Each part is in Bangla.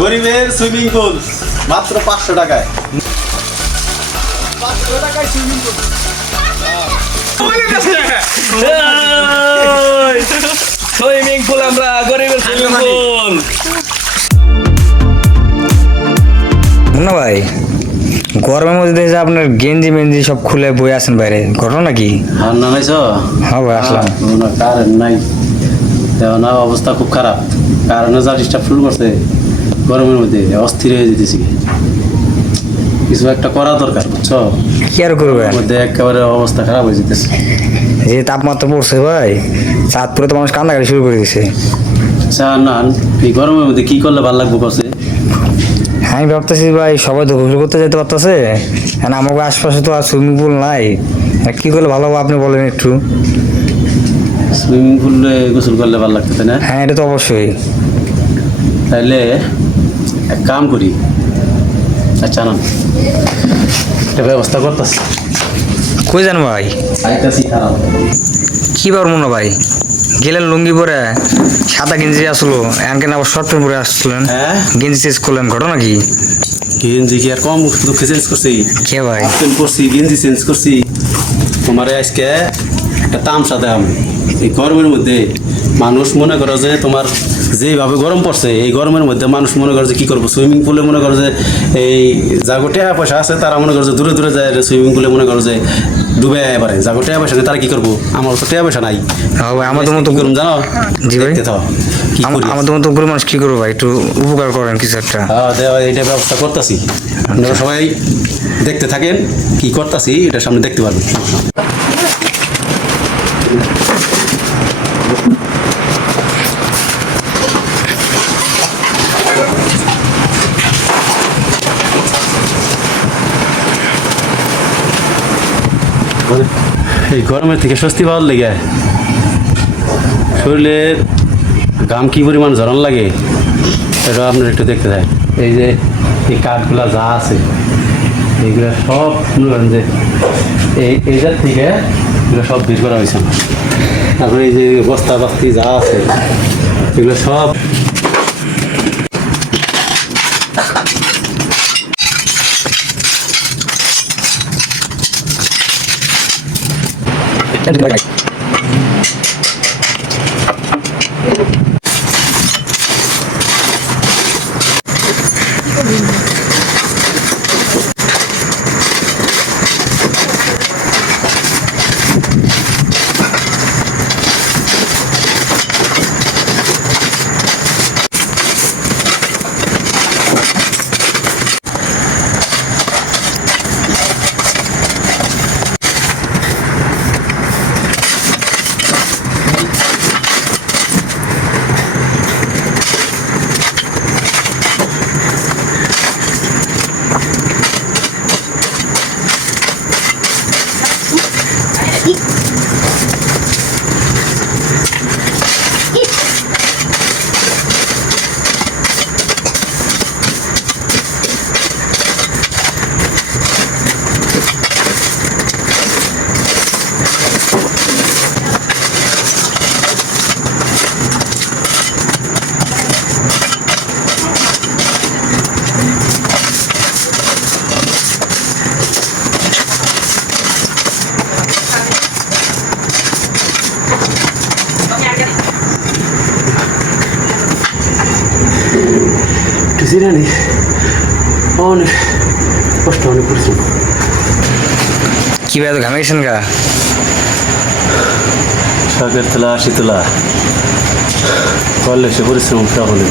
গরিবের সুইমিং পুল মাত্র 500 টাকায়। 500 টাকায় সুইমিং পুল। সুইমিং পুল আমরা গরিবের সুইমিং পুল। মুন্না ভাই, গরমের মধ্যে যে আপনার গেঞ্জি মেঞ্জি সব খুলে বই আছেন বাইরে, ঘটনা কি? আর নামাইছো? হ্যাঁ ভাই, আসলাম। কারেন্ট নাই, না অবস্থা খুব খারাপ। কারণে যা ডিস্টার্ব শুরু করছে গরমের মধ্যে, অস্থির হয়ে যেতেছি। কিছু একটা করা দরকার, বুঝছো? কি আর করবে, মধ্যে একেবারে অবস্থা খারাপ হয়ে যেতেছে। যে তাপমাত্রা পড়ছে ভাই, চাঁদপুরে তো মানুষ কান্নাকাটি শুরু করে দিছে। আচ্ছা না, এই গরমের মধ্যে কি করলে ভালো লাগবে করছে? আমি ভাবতেছি ভাই, সবাই তো গোসল করতে যেতে পারতেছে, এখন আমাকে আশপাশে তো আর সুইমিং পুল নাই। কি করলে ভালো হবে আপনি বলেন একটু। সুইমিং পুলে গোসল করলে ভালো লাগতো, তাই না? হ্যাঁ, এটা তো অবশ্যই। তাইলে এক কাম করি, আচ্ছা না একটা ব্যবস্থা করতেছি। কই যান ভাই? আইতাছি, খারাপ কি বার মনে ভাই, গেলেন লুঙ্গি পরে, সাদা গেঞ্জি আসলো, এমন আবার শর্ট প্যান্ট পরে আসছিলেন, হ্যাঁ? গেঞ্জি চেঞ্জ করলেন, ঘটনা কি? গেঞ্জি কি আর কম দুঃখে চেঞ্জ করছি? কে ভাই? চেঞ্জ করছি, গেঞ্জি চেঞ্জ করছি। তোমার আজকে একটা তামসা দেখাম। এই গরমের মধ্যে মানুষ মনে করো যে তোমার যেভাবে গরম পড়ছে, এই গরমের মধ্যে মানুষ মনে করে যে কি করবো, সুইমিং পুলে মনে করো যে এই যাগো টাকা পয়সা আছে তারা মনে করো যে দূরে দূরে যায় সুইমিং পুলে, মনে করো যে ডুবে এবারে। যাগো টাকা পয়সা নেই তারা কি করবো? আমার তো টাকা পয়সা নাই। হ্যাঁ ভাই, আমাদের মতো করুন জানো? জি ভাই, দেখতে থাও কি করি। আমাদের মতো গরিব মানুষ কি করবো ভাই, একটু উপকার করেন কিছু একটা। হ্যাঁ দেওয়া, এটা ব্যবস্থা করতেছি। আপনারা সবাই দেখতে থাকেন কি করতেছি, এটা সামনে দেখতে পারবেন। এই গরমের থেকে স্বস্তি পাওয়ার লেগে শরীরের ঘাম কি পরিমাণ ঝরন লাগে এটা আপনার একটু দেখতে চাই। এই যে এই কাঠগুলা যা আছে এইগুলো সব মনে করেন যে এইটার থেকে এগুলো সব বের করা হয়েছে। তারপরে এই যে বস্তা বাস্তি যা আছে এগুলো সব জিরানি অনেক কষ্ট, অনেক পরিশ্রম। কি ভাই, এত ঘামাইছেন গা? শাকের তোলা, আশি তোলা করলে সে পরিশ্রম হলে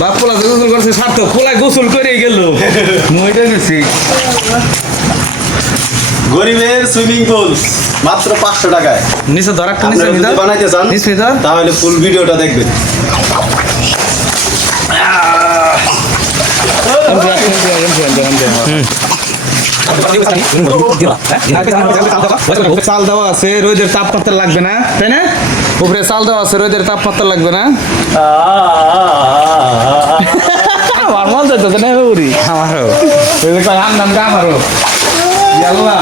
বাপ পোলা গোসল করছে সার্থক পোলা গোসল করে গেল মইটা গেছি গরিবের সুইমিং পুল মাত্র 500 টাকায়। নিচে ধর একটা আপনারা যদি বানাইতে চান নিচে ধর তাহলে ফুল ভিডিওটা দেখবেন। চাল দেওয়া আছে রোদের তাপমাত্রা লাগবে না তাই না উপরে চাল দেওয়া আছে রোদের তাপমাত্রা লাগবে না আমার মন যাইতেছে না উড়ি আমারও আন্দাম গা আমারও ইয়াল্লা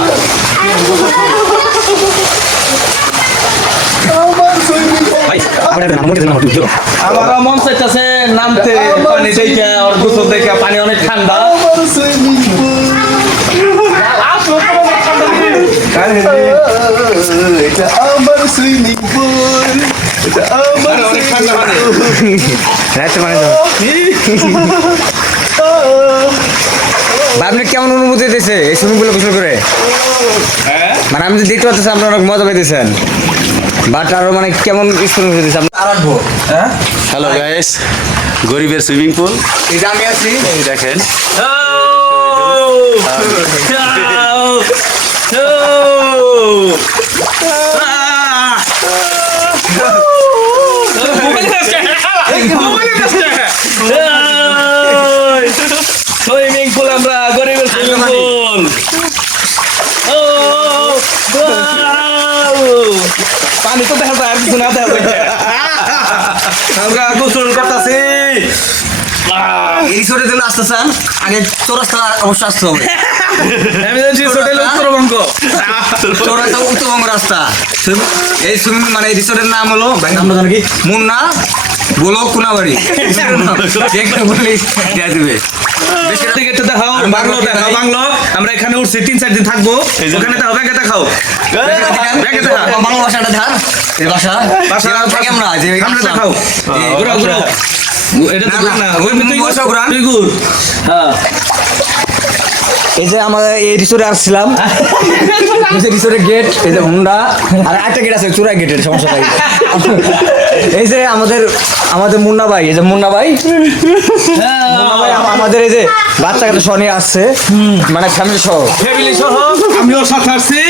আমারও মন চাইতেছে নামতে পানি দেখে আর গোসল দেখে পানি অনেক ঠান্ডা এটা আমার সুইমিং পুল, এটা আমার অনেক ঠান্ডা পানি রাতে মানে আপনি কেমন অনুভূতি দিতেছে এই সুইমিং পুলে গোসল করে? মানে আমি যে দেখতে পাচ্ছি আপনারা অনেক মজা পাইতেছেন, বাট আরো মানে কেমন এক্সপিরিয়েন্স দিতেছে আপনি? হ্যালো গাইস, গরিবের সুইমিং পুল এই যে আমি আছি, এই দেখেন। সুইমিং পুল আমরা গরিবের সুইমিং পুল পানি তো দেখা যায় আর কিছু না দেখা যায় আমরা গোসল করতেছি এই ছোট দিন আসতে চান আগে চৌরাস্তা অবশ্য আসতে হবে। আমি জানি হোটেল উত্তরবঙ্গ চৌরাস্তা উত্তরবঙ্গ রাস্তা। এই সুইমিং মানে এই রিসোর্টের নাম হলো আমরা জানি কি মুন্না বলো কোনাবাড়ি, দেখতে বলি দিয়ে দিবে। টিকিটটা দেখাও, বাংলো দেখাও, বাংলো আমরা এখানে উঠছি 3-4 দিন থাকবো, ওখানে দেখাও, ব্যাগে দেখাও, ব্যাগে দেখাও, বাংলা ভাষাটা ধার এই ভাষা ভাষা থেকে আমরা যে আমরা দেখাও, ঘুরাও ঘুরাও, এটা না, দেখো না, না, ওই তুই বসো, ঘুরান। তুই ঘুর, হ্যাঁ এই যে আমাদের এই রিসোর্টে আসছিলাম, এই যে রিসোর্টের গেট, এই যে হুন্ডা আর একটা গেট আছে চূড়া গেটের, সমস্যা নাই। এই যে আমাদের মুন্না ভাই, এই যে মুন্না ভাই আমাদের এই যে বাচ্চা কাচ্চা সহ নিয়ে আসছে, মানে ফ্যামিলি সহ ফ্যামিলি সহ আমিও সাথে আসছি।